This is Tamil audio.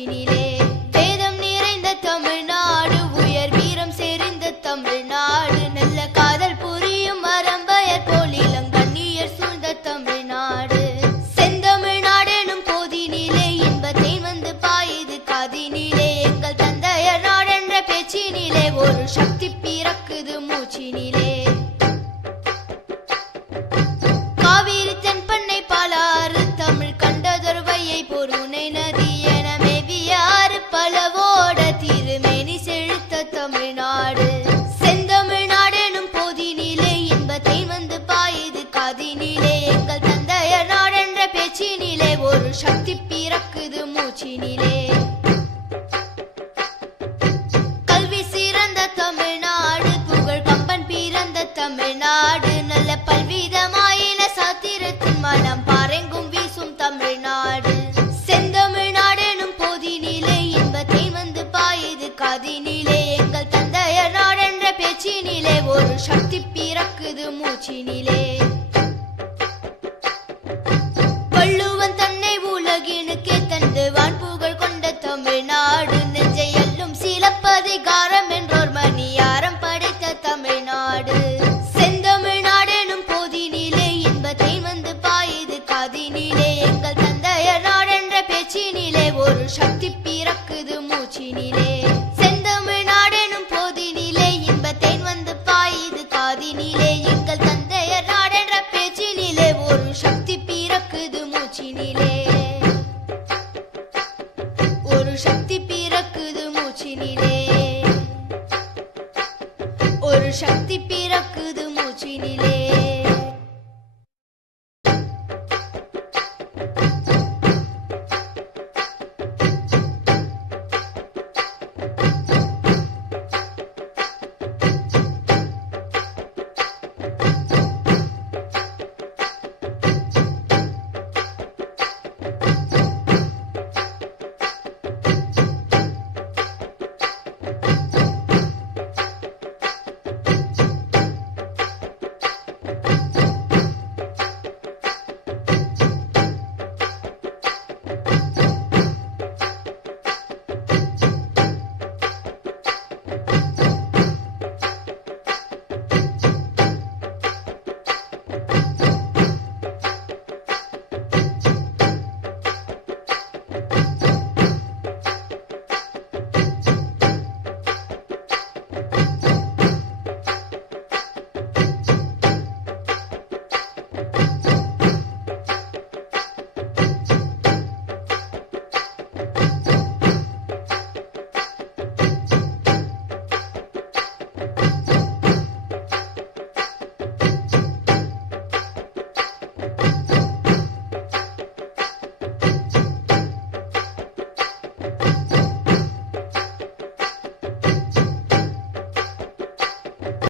மூச்சினிலே. வேதம் நிறைந்த தமிழ்நாடு, உயர் வீரம் செறிந்த தமிழ்நாடு, நல்ல காதல் புரியும் அறம்பயர் போல் இளங்கண்ணியர் சூழ்ந்த தமிழ்நாடு. செந்தமிழ்நாடு எனும் போதினிலே இன்பத்தை வந்து பாயுது காதினிலே. எங்கள் தந்தையர் நாடென்ற பேச்சினிலே ஒரு சக்தி பிறக்குது மூச்சினிலே. காவிரி தென்பண்ணை பாலாறு தமிழ் கண்டதொரு வையை பொருணை நதி என மேவியாறு பலவோட திருமேனி செழித்த தமிழ்நாடு. செந்தமிழ்நாடு எனும் போதினிலே இன்பத்தை வந்து பாயுது காதினிலே. எங்கள் தந்தையர் நாடென்ற பேச்சினிலே ஒரு சக்தி பிறக்குது மூச்சினிலே. கல்வி சிறந்த தமிழ்நாடு, புகழ் கம்பன் பிறந்த தமிழ்நாடு, நல்ல பல்விதமாயின சாத்திரத்தின் மனம் பாரெங்கும் வீசும் தமிழ்நாடு. செந்தமிழ்நாடு எனும் போதினிலே இன்பத்தை வந்து பாயுது காதினிலே. எங்கள் தந்தையர் நாடென்ற பேச்சினிலே ஒரு சக்தி பிறக்குது மூச்சினிலே. வள்ளுவன் தன்னை உலகினுக்கே தந்து வான்புகழ் கொண்ட தமிழ்நாடு, நெஞ்சை எல்லும் சிலப்பதிகாரம் என்றோர் மணியாரம் படைத்த தமிழ்நாடு. செந்தமிழ்நாடு எனும் போதினிலே இன்பத்தை வந்து பாயுது காதினிலே. எங்கள் தந்தையர் நாடென்ற பேச்சினிலே ஒரு சக்தி பிறக்குது மூச்சினிலே. செந்தமிழ்நாடு எனும் போதினிலே இன்பத்தை வந்து பாயுது காதினிலே. எங்கள் தந்தையர் நாடென்ற பேச்சினிலே ஒரு சக்தி பிறக்குது மூச்சினிலே. ஒரு சக்தி பிறக்குது மூச்சினிலே. ஒரு சக்தி பிறக்குது மூச்சினிலே.